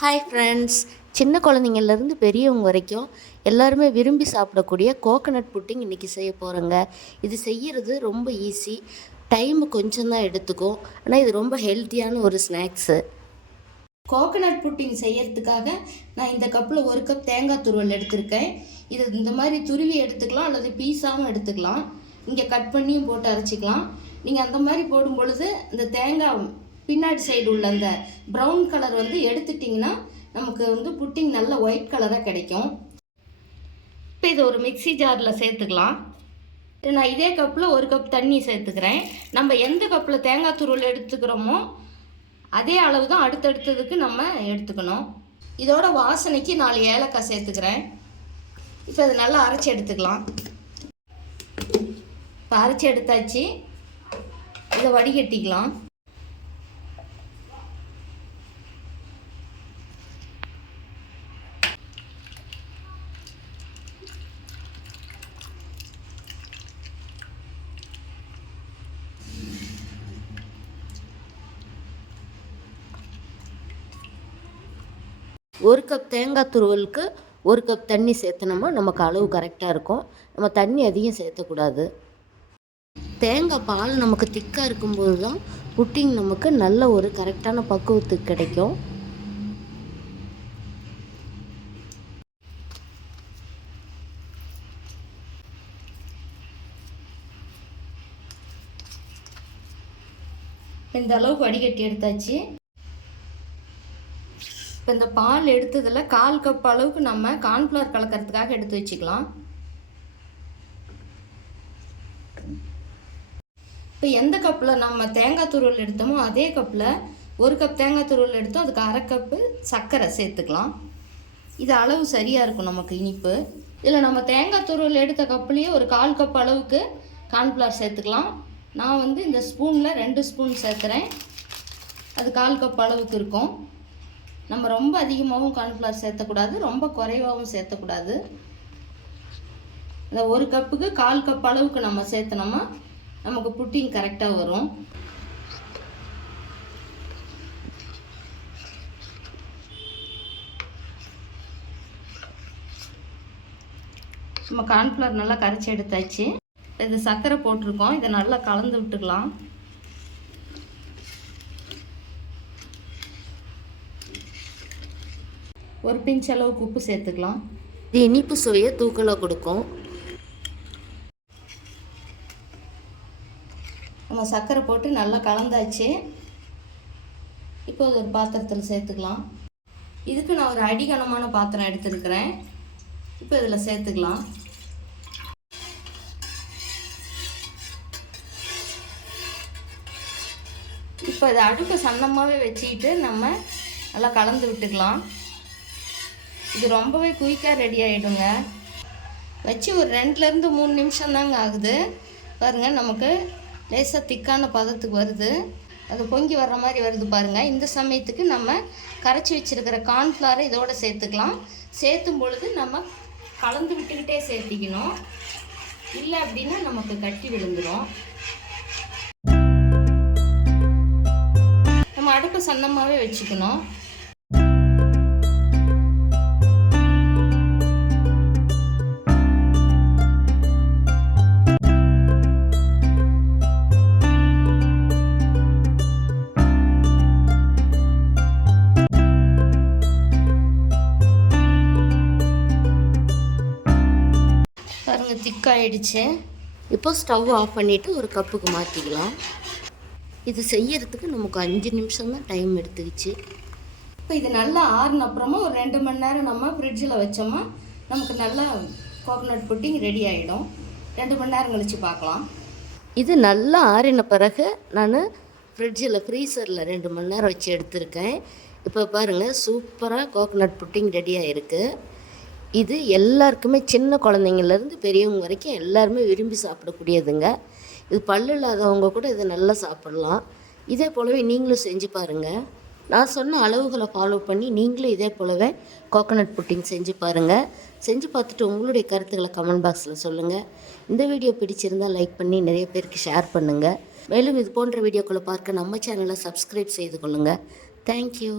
Hi friends, சின்ன குழந்தைங்கள்லேருந்து பெரியவங்க வரைக்கும் எல்லாருமே விரும்பி சாப்பிடக்கூடிய கோகனட் புட்டிங் இன்றைக்கி செய்ய போகிறேங்க. இது செய்கிறது ரொம்ப ஈஸி, டைமு கொஞ்சம் தான் எடுத்துக்கும். ஆனால் இது ரொம்ப ஹெல்த்தியான ஒரு ஸ்நாக்ஸு. கோகனட் புட்டிங் செய்யறதுக்காக நான் இந்த கப்பில் 1 கப் தேங்காய் துருவல் எடுத்திருக்கேன். இது இந்த மாதிரி துருவி எடுத்துக்கலாம் அல்லது பீஸாகவும் எடுத்துக்கலாம். இங்கே கட் பண்ணியும் போட்டு அரைச்சிக்கலாம். நீங்கள் அந்த மாதிரி போடும் பொழுது இந்த தேங்காய் பின்னாடி சைடு உள்ள அந்த ப்ரௌன் கலர் எடுத்துட்டிங்கன்னா நமக்கு புட்டிங் நல்ல ஒயிட் கலராக கிடைக்கும். இப்போ இது ஒரு மிக்சி ஜாரில் சேர்த்துக்கலாம். நான் இதே கப்பில் 1 கப் தண்ணி சேர்த்துக்கிறேன். நம்ம எந்த கப்பில் தேங்காய் துருவல் எடுத்துக்கிறோமோ அதே அளவு தான் அடுத்தடுத்ததுக்கு நம்ம எடுத்துக்கணும். இதோட வாசனைக்கு 4 ஏலக்காய் சேர்த்துக்கிறேன். இப்போ இது நல்லா அரைச்சி எடுத்துக்கலாம். இப்போ அரைச்சி எடுத்தாச்சு, இதை வடிகட்டிக்கலாம். ஒரு கப் தேங்காய் துருவலுக்கு 1 கப் தண்ணி சேர்த்தனோமா நமக்கு அளவு கரெக்டாக இருக்கும். நம்ம தண்ணி அதிகம் சேர்த்தக்கூடாது. தேங்காய் பால் நமக்கு திக்காக இருக்கும்போது தான் புட்டிங் நமக்கு நல்ல ஒரு கரெக்டான பக்குவத்துக்கு கிடைக்கும். இந்த அளவுக்கு வடிகட்டி எடுத்தாச்சு. இப்போ இந்த பால் எடுத்ததில் 1/4 கப் அளவுக்கு நம்ம கார்ன்ஃப்ளவர் கலக்கிறதுக்காக எடுத்து வச்சுக்கலாம். இப்போ எந்த கப்பில் நம்ம தேங்காய் துருவல் எடுத்தோமோ அதே கப்பில் 1 கப் தேங்காய் துருவல் எடுத்தோம், அதுக்கு 1/2 கப்பு சர்க்கரை சேர்த்துக்கலாம். இது அளவு சரியாக இருக்கும் நமக்கு இனிப்பு. இதில் நம்ம தேங்காய் துருவல் எடுத்த கப்புலேயே ஒரு 1/4 கப் அளவுக்கு கார்ன்ஃப்ளவர் சேர்த்துக்கலாம். நான் இந்த ஸ்பூனில் 2 ஸ்பூன் சேர்த்துறேன். அது 1/4 கப் அளவுக்கு இருக்கும். நம்ம ரொம்ப அதிகமாகவும் கார்ன்ஃப்ளவர் சேர்த்தக்கூடாது, ரொம்ப குறைவாகவும் சேர்த்தக்கூடாது. இந்த 1 கப்புக்கு 1/4 கப் அளவுக்கு நம்ம சேர்த்தனோமா நமக்கு புட்டிங் கரெக்டாக வரும். நம்ம கார்ன்ஃப்ளவர் நல்லா கரைச்சி எடுத்தாச்சு. இது சர்க்கரை போட்டிருக்கோம், இதை நல்லா கலந்து விட்டுக்கலாம். ஒரு பிஞ்ச் அளவுக்கு உப்பு சேர்த்துக்கலாம். இது இனிப்பு சுவையை தூக்கலாக கொடுக்கும். நம்ம சர்க்கரை போட்டு நல்லா கலந்தாச்சு. இப்போ ஒரு பாத்திரத்தில் சேர்த்துக்கலாம். இதுக்கு நான் ஒரு அடிகனமான பாத்திரம் எடுத்துருக்கிறேன். இப்போ இதில் சேர்த்துக்கலாம். இப்போ இதை அடுப்பை சன்னமாகவே வச்சுக்கிட்டு நம்ம நல்லா கலந்து விட்டுக்கலாம். இது ரொம்பவே குயிக்காக ரெடி ஆகிடுங்க. வச்சு ஒரு 2லேருந்து 3 நிமிஷம் தாங்க ஆகுது. பாருங்கள், நமக்கு லேசாக திக்கான பதத்துக்கு வருது. அது பொங்கி வர்ற மாதிரி வருது பாருங்கள். இந்த சமயத்துக்கு நம்ம கரைச்சி வச்சுருக்கிற கார்ன்ஃப்ளவரை இதோடு சேர்த்துக்கலாம். சேர்த்தும் பொழுது நம்ம கலந்து விட்டுக்கிட்டே சேர்த்திக்கணும், இல்லை அப்படின்னா நமக்கு கட்டி விழுந்துடும். நம்ம அடுப்பு சன்னமாகவே வச்சுக்கணும். பாருங்கள், திக்காயிடுச்சு. இப்போ ஸ்டவ் ஆஃப் பண்ணிவிட்டு ஒரு கப்புக்கு மாற்றிக்கலாம். இது செய்யறதுக்கு நமக்கு 5 நிமிஷம் தான் டைம் எடுத்துக்கிச்சு. இப்போ இது நல்லா ஆறுன அப்புறமா ஒரு 2 மணி நேரம் நம்ம ஃப்ரிட்ஜில் வச்சோமா நமக்கு நல்லா கோகனட் புட்டிங் ரெடி ஆகிடும். 2 மணி நேரம் கழித்து பார்க்கலாம். இது நல்லா ஆறின பிறகு நான் ஃப்ரீசரில் 2 மணி நேரம் வச்சு எடுத்திருக்கேன். இப்போ பாருங்கள், சூப்பராக கோகனட் புட்டிங் ரெடி ஆகிருக்கு. இது எல்லாருக்குமே, சின்ன குழந்தைங்கள்லேருந்து பெரியவங்க வரைக்கும் எல்லாருமே விரும்பி சாப்பிடக்கூடியதுங்க. இது பல்லு இல்லாதவங்க கூட இதை நல்லா சாப்பிட்லாம். இதே போலவே நீங்களும் செஞ்சு பாருங்கள். நான் சொன்ன அளவுகளை ஃபாலோ பண்ணி நீங்களும் இதே போலவே கோகனட் புட்டிங் செஞ்சு பாருங்கள். செஞ்சு பார்த்துட்டு உங்களுடைய கருத்துக்களை கமெண்ட் பாக்ஸில் சொல்லுங்கள். இந்த வீடியோ பிடிச்சிருந்தால் லைக் பண்ணி நிறைய பேருக்கு ஷேர் பண்ணுங்கள். மேலும் இது போன்ற வீடியோக்களை பார்க்க நம்ம சேனலை சப்ஸ்கிரைப் செய்து கொள்ளுங்கள். தேங்க்யூ.